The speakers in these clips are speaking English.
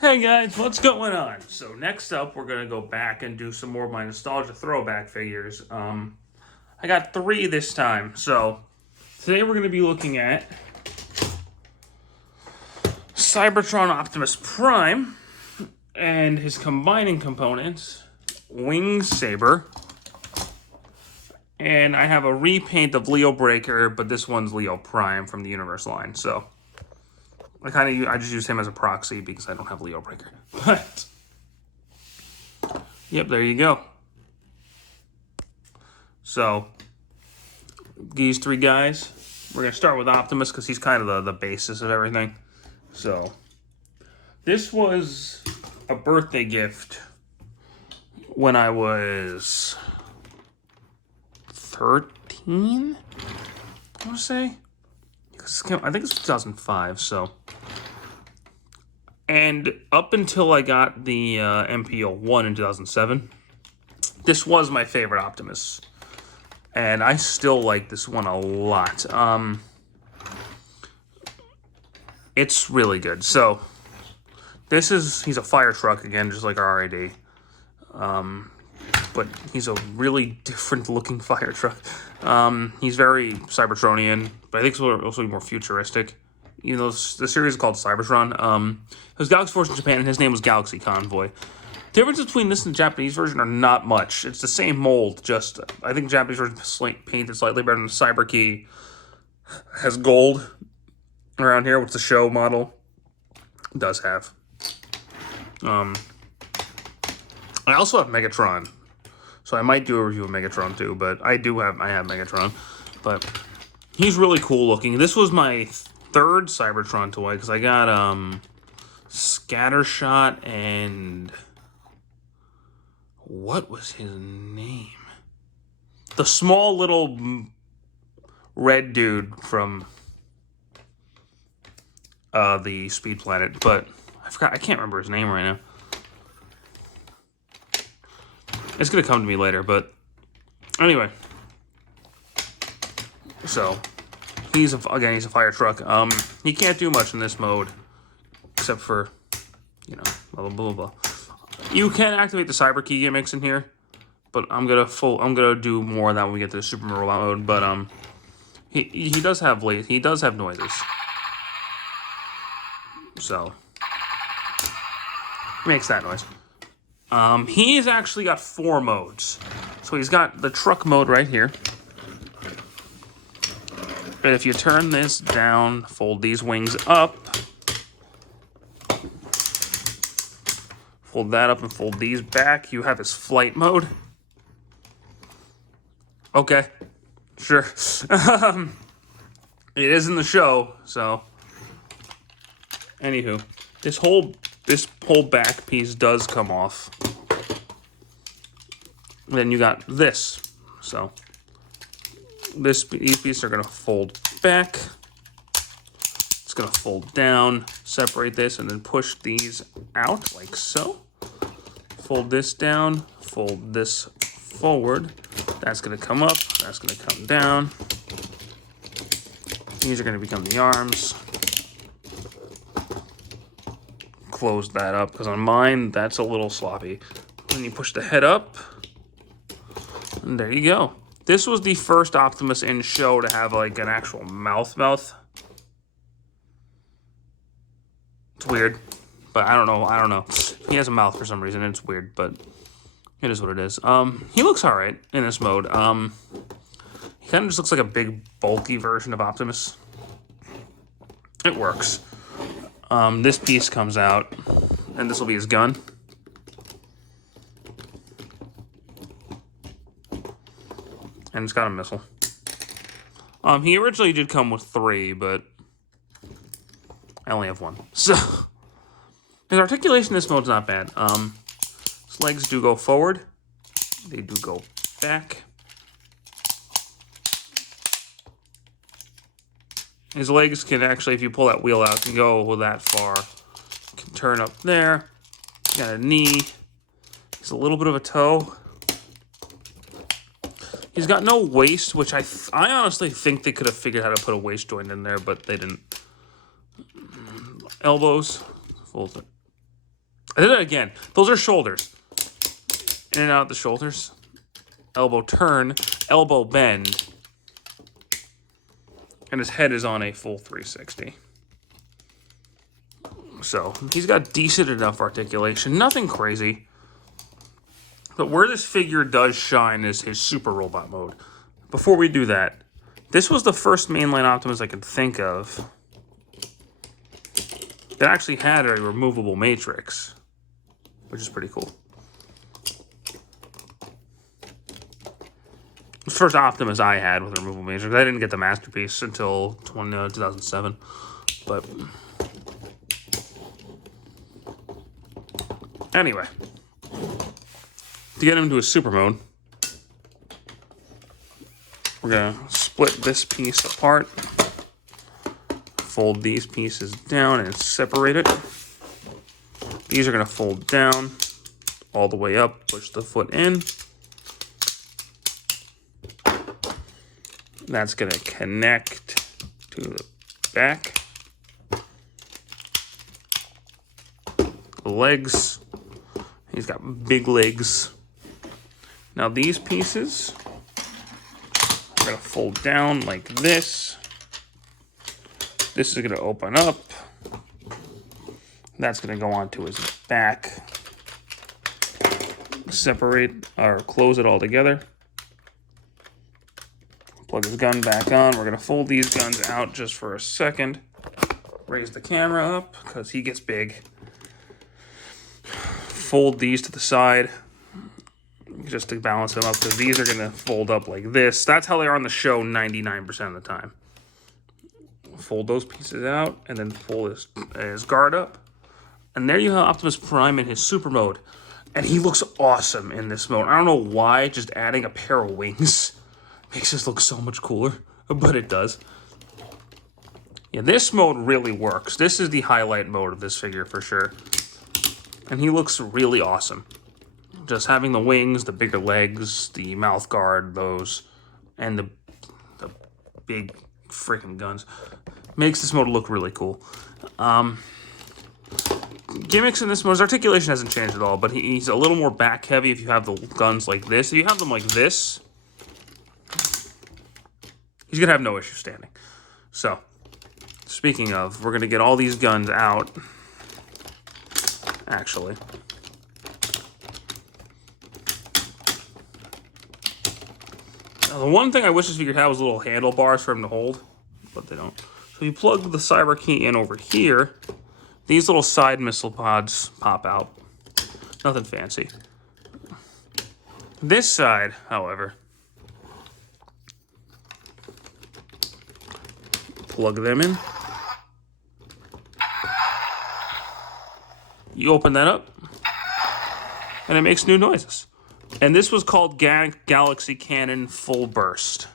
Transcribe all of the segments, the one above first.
Hey guys, what's going on? So next up, we're gonna go back and do some more of my nostalgia throwback figures. I got 3 this time. So today we're gonna be looking at Cybertron Optimus Prime and his combining components, Wing Saber, and I have a repaint of Leo Breaker, but this one's Leo Prime from the Universe line. So I just use him as a proxy because I don't have Leo Breaker. But yep, there you go. So these 3 guys, we're gonna start with Optimus because he's kind of the basis of everything. So this was a birthday gift when I was 13, I want to say. I think it's 2005, so. And up until I got the MPO1 in 2007, this was my favorite Optimus. And I still like this one a lot. It's really good. So, he's a fire truck again, just like our RID. But he's a really different looking fire truck. He's very Cybertronian, but I think it's also more futuristic. You know, the series is called Cybertron. It was Galaxy Force in Japan, and his name was Galaxy Convoy. The difference between this and the Japanese version are not much. It's the same mold, just I think the Japanese version is painted slightly better than the Cyber Key. Has gold around here, which the show model does have. I also have Megatron. So I might do a review of Megatron too, but I have Megatron. But he's really cool looking. This was my 3rd Cybertron toy because I got Scattershot and what was his name? The small little red dude from the Speed Planet, but I can't remember his name right now. It's gonna come to me later, but anyway. So he's a fire truck. He can't do much in this mode, except for, you know, blah blah blah blah. You can activate the Cyber Key gimmicks in here, but I'm gonna do more of that when we get to the Super Robot mode. But he does have noises, so he makes that noise. He's actually got 4 modes. So he's got the truck mode right here. And if you turn this down, fold these wings up, fold that up and fold these back, you have his flight mode. Okay, sure. It is in the show, so. Anywho, this whole back piece does come off. Then you got this. So these pieces are gonna fold back. It's gonna fold down, separate this, and then push these out like so. Fold this down, fold this forward. That's gonna come up, that's gonna come down. These are gonna become the arms. Close that up, because on mine, that's a little sloppy. Then you push the head up, and there you go. This was the first Optimus in show to have like an actual mouth. It's weird, but I don't know. He has a mouth for some reason, it's weird, but it is what it is. He looks alright in this mode. He kind of just looks like a big, bulky version of Optimus. It works. This piece comes out, and this will be his gun. And it's got a missile. He originally did come with 3, but I only have 1. So, his articulation in this mode's not bad. His legs do go forward. They do go back. His legs can actually, if you pull that wheel out, can go that far. Can turn up there. Got a knee. He's a little bit of a toe. He's got no waist, which I honestly think they could have figured how to put a waist joint in there, but they didn't. Elbows. Fold it I did it again. Those are shoulders. In and out the shoulders. Elbow turn, elbow bend. And his head is on a full 360. So, he's got decent enough articulation. Nothing crazy. But where this figure does shine is his Super Robot mode. Before we do that, this was the first mainline Optimus I could think of that actually had a removable matrix, which is pretty cool. It was the first Optimus I had with a removable matrix. I didn't get the Masterpiece until 2007, but anyway, to get him into a super mode, we're going to split this piece apart, fold these pieces down and separate it. These are going to fold down all the way up, push the foot in. That's going to connect to the back. The legs. He's got big legs. Now these pieces are going to fold down like this. This is going to open up. That's going to go onto his back. Separate or close it all together. Plug his gun back on. We're going to fold these guns out just for a second. Raise the camera up because he gets big. Fold these to the side just to balance them up because these are going to fold up like this. That's how they are on the show 99% of the time. Fold those pieces out and then pull his guard up. And there you have Optimus Prime in his super mode. And he looks awesome in this mode. I don't know why, just adding a pair of wings makes this look so much cooler, but it does. Yeah, this mode really works. This is the highlight mode of this figure for sure. And he looks really awesome. Just having the wings, the bigger legs, the mouth guard, those, and the big freaking guns makes this mode look really cool. Gimmicks in this mode, his articulation hasn't changed at all, but he's a little more back heavy if you have the guns like this. If you have them like this, he's going to have no issue standing. So, speaking of, we're going to get all these guns out. Actually. Now, the one thing I wish this figure had was little handlebars for him to hold, but they don't. So you plug the Cyber key in over here. These little side missile pods pop out. Nothing fancy. This side, however, plug them in. You open that up, and it makes new noises. And this was called Galaxy Cannon Full Burst.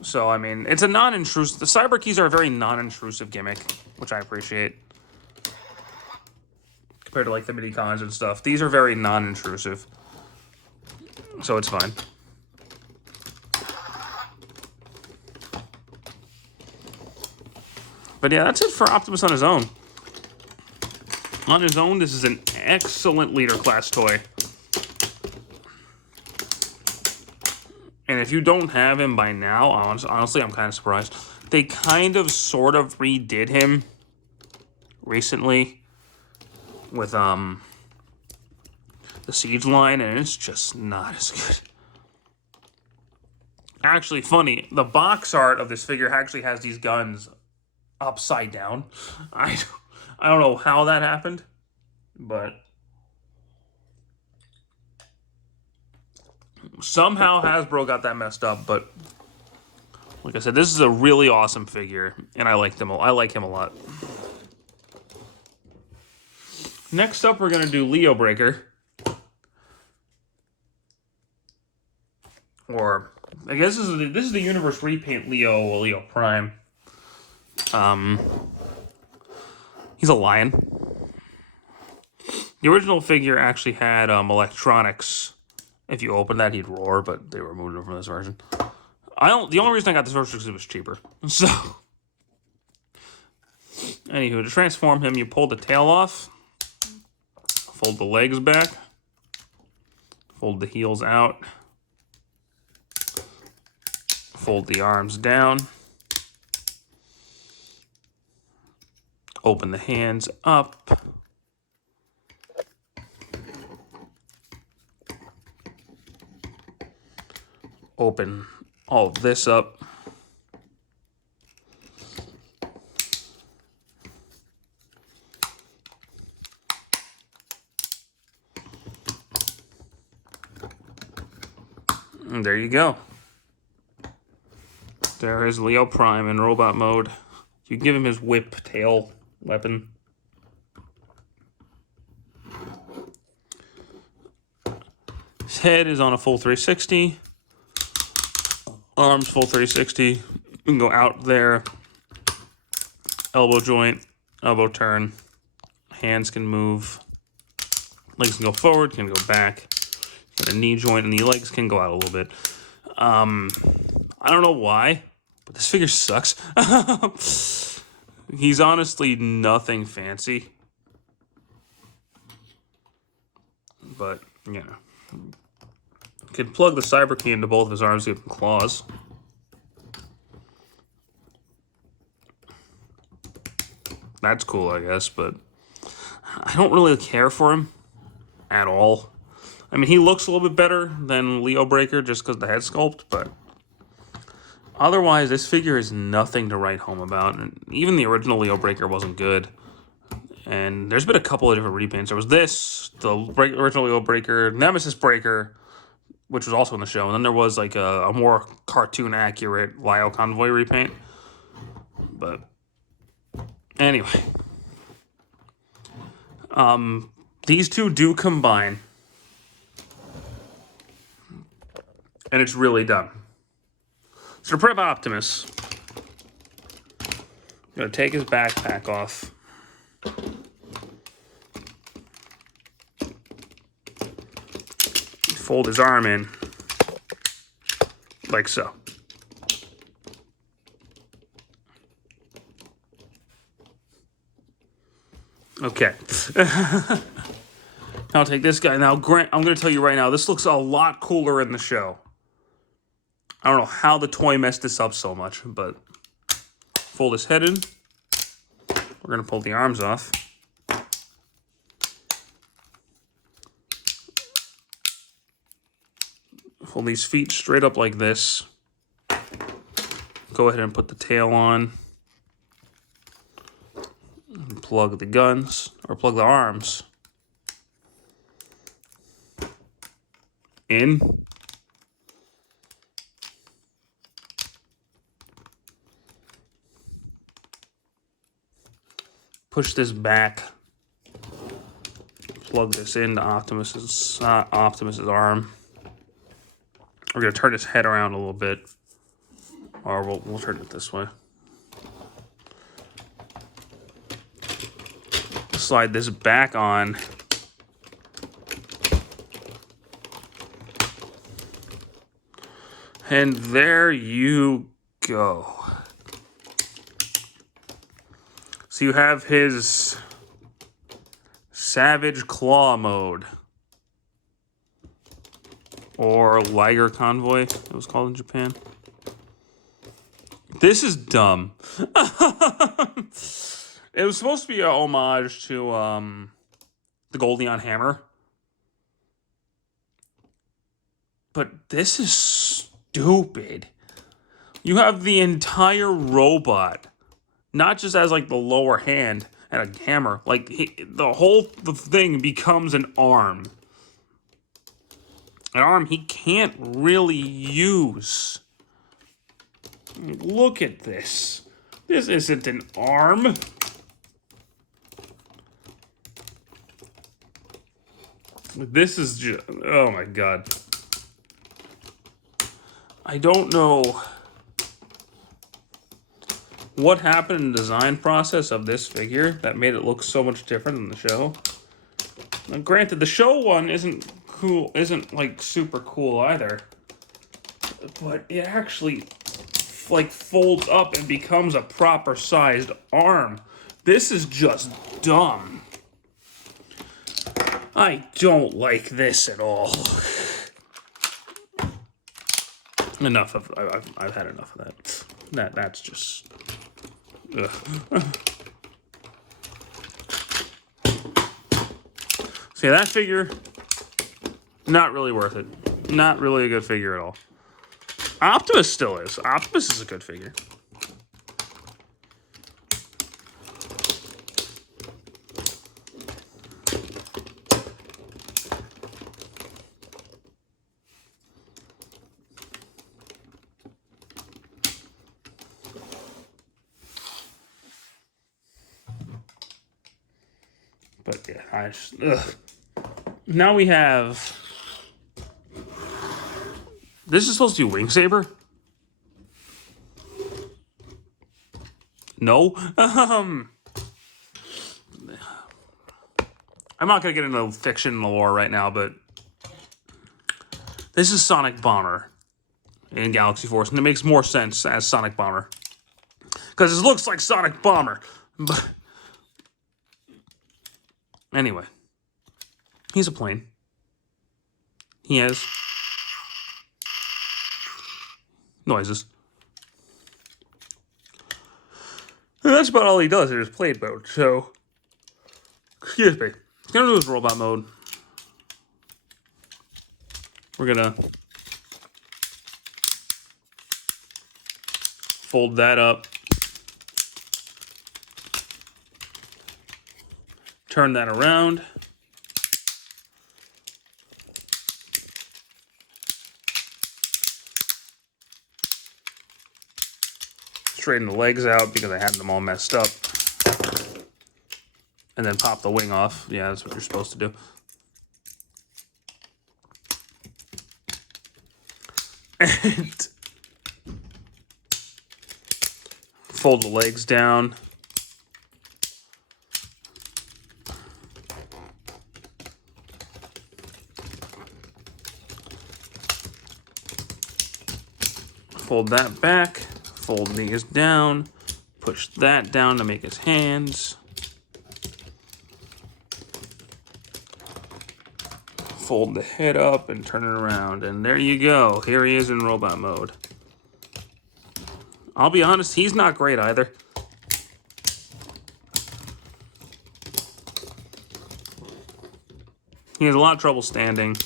So, I mean, it's a non-intrusive... The Cyber keys are a very non-intrusive gimmick, which I appreciate. Compared to, like, the mini-cons and stuff. These are very non-intrusive. So it's fine. But yeah, that's it for Optimus on his own. On his own, this is an excellent leader class toy. And if you don't have him by now, honestly, I'm kind of surprised. They kind of sort of redid him recently with the Siege line, and it's just not as good. Actually, funny, the box art of this figure actually has these guns upside down. I don't know how that happened, but somehow Hasbro got that messed up. But like I said, this is a really awesome figure, and I like him a lot. Next up, we're gonna do Leo Breaker, or I guess this is the Universe repaint Leo Prime. He's a lion. The original figure actually had electronics. If you open that, he'd roar, but they removed it from this version. The only reason I got this version is because it was cheaper. So, Anywho, to transform him, you pull the tail off, fold the legs back, fold the heels out, fold the arms down, open the hands up, open all of this up, and there you go. There is Leo Prime in robot mode. You can give him his whip tail weapon. His head is on a full 360. Arms full 360. You can go out there. Elbow joint, elbow turn. Hands can move. Legs can go forward, can go back. Got a knee joint, and the legs can go out a little bit. I don't know why, but this figure sucks. He's honestly nothing fancy. But, you know. Could plug the Cyber key into both of his arms, give him claws. That's cool, I guess, but I don't really care for him at all. I mean, he looks a little bit better than Leo Breaker just because of the head sculpt, but otherwise, this figure is nothing to write home about. And even the original Leo Breaker wasn't good. And there's been a couple of different repaints. There was this, the original Leo Breaker, Nemesis Breaker, which was also in the show. And then there was like a more cartoon-accurate Lio Convoy repaint. But anyway. These two do combine. And it's really done. So to prep Optimus, I'm going to take his backpack off. Fold his arm in, like so. Okay. I'll take this guy. Now, Grant, I'm going to tell you right now, this looks a lot cooler in the show. I don't know how the toy messed this up so much, but fold his head in. We're going to pull the arms off. Hold these feet straight up like this. Go ahead and put the tail on. And plug the guns, or plug the arms in. Push this back. Plug this into Optimus's arm. We're going to turn his head around a little bit. Or we'll turn it this way. Slide this back on. And there you go. So you have his Savage Claw mode. Or Liger Convoy, it was called in Japan. This is dumb. It was supposed to be a homage to the Goldion Hammer. But this is stupid. You have the entire robot, not just as like the lower hand and a hammer. Like the thing becomes an arm. An arm he can't really use. Look at this. This isn't an arm. This is just... Oh my god. I don't know what happened in the design process of this figure that made it look so much different than the show. Now, granted, the show one isn't cool, isn't like super cool either, but it actually like folds up and becomes a proper sized arm. This is just dumb. I don't like this at all. Enough of I've had enough of that. That's just ugh. See, that figure, not really worth it. Not really a good figure at all. Optimus still is. Optimus is a good figure. But yeah, ugh. Now we have... This is supposed to be Wing Saber? No? I'm not going to get into fiction and lore right now, but... This is Sonic Bomber in Galaxy Force, and it makes more sense as Sonic Bomber. Because it looks like Sonic Bomber. But... Anyway. He's a plane. He has... noises. And that's about all he does in his plane mode, so... Excuse me. He's gonna do his robot mode. We're gonna... fold that up. Turn that around. Straighten the legs out because I had them all messed up. And then pop the wing off. Yeah, that's what you're supposed to do. And fold the legs down. Fold that back. Fold these down, push that down to make his hands. Fold the head up and turn it around, and there you go. Here he is in robot mode. I'll be honest, he's not great either. He has a lot of trouble standing.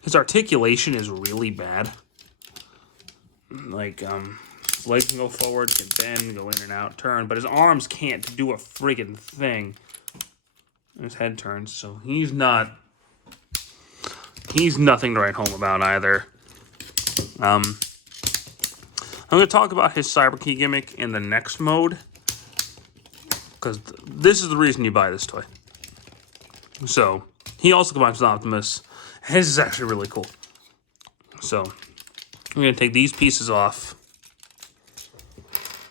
His articulation is really bad. Like, his legs can go forward, can bend, go in and out, turn, but his arms can't do a friggin' thing. And his head turns, so he's nothing to write home about either. I'm going to talk about his Cyber Key gimmick in the next mode, because this is the reason you buy this toy. So, he also combines with Optimus. His is actually really cool. So... I'm going to take these pieces off.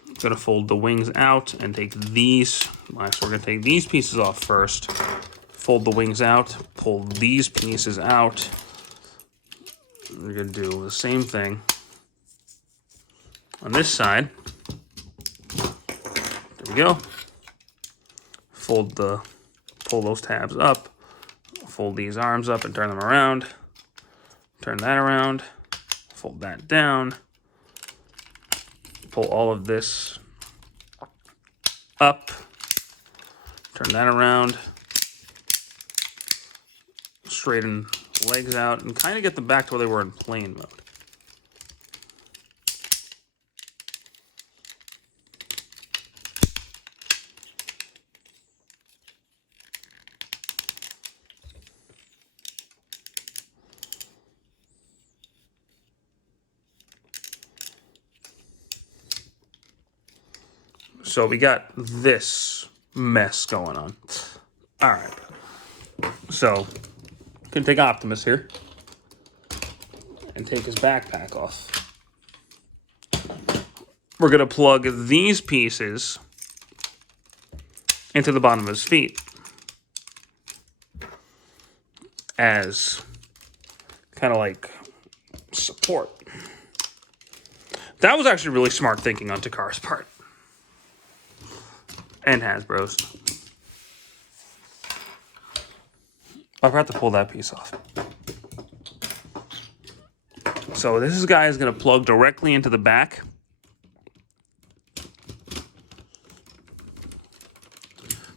I'm going to fold the wings out and take these. So we're going to take these pieces off first. Fold the wings out. Pull these pieces out. We're going to do the same thing on this side. There we go. Pull those tabs up. Fold these arms up and turn them around. Turn that around. Fold that down, pull all of this up, turn that around, straighten legs out, and kind of get them back to where they were in plane mode. So we got this mess going on. All right. So, can take Optimus here and take his backpack off. We're going to plug these pieces into the bottom of his feet as kind of like support. That was actually really smart thinking on Takar's part. and Hasbro's. I forgot to pull that piece off. So this guy is going to plug directly into the back.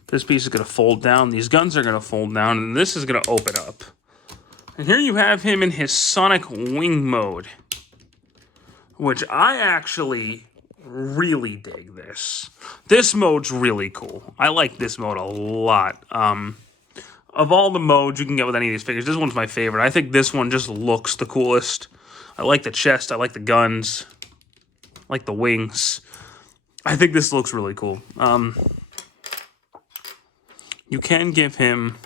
This piece is going to fold down. These guns are going to fold down, and this is going to open up. And here you have him in his Sonic Wing mode, which I actually really dig this. This mode's really cool. I like this mode a lot. Of all the modes you can get with any of these figures, this one's my favorite. I think this one just looks the coolest. I like the chest. I like the guns. I like the wings. I think this looks really cool. You can give him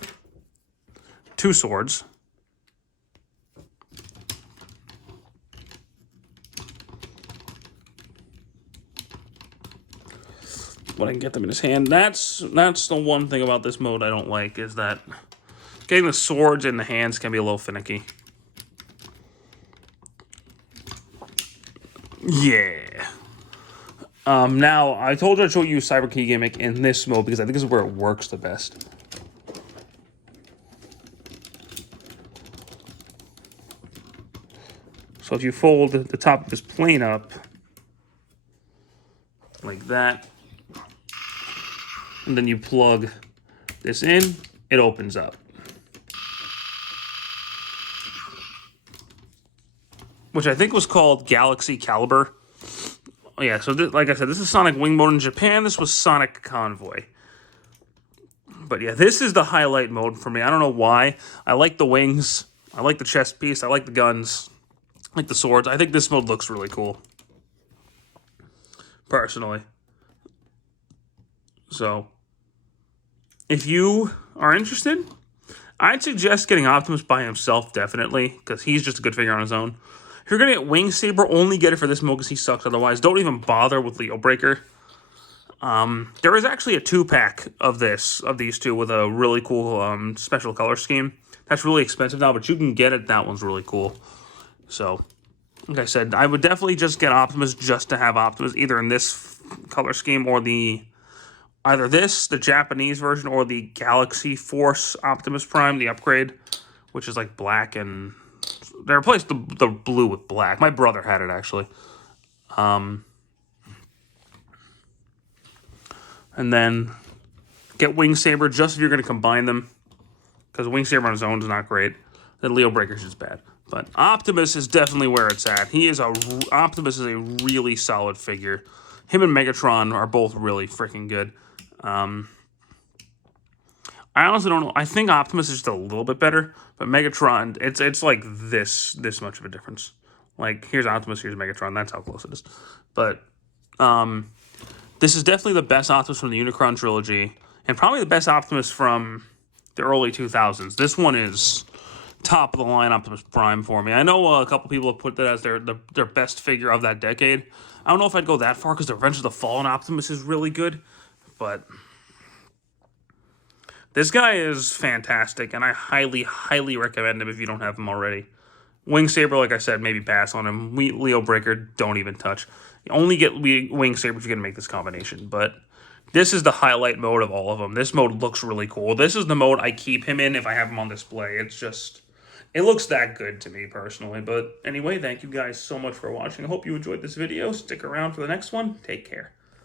2 swords. But I can get them in his hand. That's the one thing about this mode I don't like, is that getting the swords in the hands can be a little finicky. Yeah. Now, I told you I'd show you Cyber Key Gimmick in this mode because I think this is where it works the best. So if you fold the top of this plane up like that, and then you plug this in, it opens up. Which I think was called Galaxy Caliber. Oh, yeah, so like I said, this is Sonic Wing mode in Japan. This was Sonic Convoy. But yeah, this is the highlight mode for me. I don't know why. I like the wings. I like the chest piece. I like the guns. I like the swords. I think this mode looks really cool. Personally. So, if you are interested, I'd suggest getting Optimus by himself, definitely, because he's just a good figure on his own. If you're going to get Wing Saber, only get it for this mode because he sucks otherwise. Don't even bother with Leo Breaker. There is actually a 2-pack of these two with a really cool special color scheme. That's really expensive now, but you can get it. That one's really cool. So, like I said, I would definitely just get Optimus just to have Optimus, either in this color scheme or either this, the Japanese version, or the Galaxy Force Optimus Prime, the upgrade, which is like black and... They replaced the blue with black. My brother had it, actually. And then get Wing Saber just if you're going to combine them, because Wing Saber on his own is not great. Then Leo Breaker's just bad. But Optimus is definitely where it's at. Optimus is a really solid figure. Him and Megatron are both really freaking good. I honestly don't know. I think Optimus is just a little bit better, but Megatron, it's like this much of a difference. Like, here's Optimus, here's Megatron. That's how close it is. But this is definitely the best Optimus from the Unicron trilogy, and probably the best Optimus from the early 2000s. This one is top of the line Optimus Prime for me. I know a couple people have put that as their best figure of that decade. I don't know if I'd go that far because the Revenge of the Fallen Optimus is really good, but this guy is fantastic, and I highly, highly recommend him if you don't have him already. Wing Saber, like I said, maybe pass on him. Leo Breaker, don't even touch. You only get Wing Saber if you're going to make this combination, but this is the highlight mode of all of them. This mode looks really cool. This is the mode I keep him in if I have him on display. It's just, it looks that good to me personally. But anyway, thank you guys so much for watching. I hope you enjoyed this video. Stick around for the next one. Take care.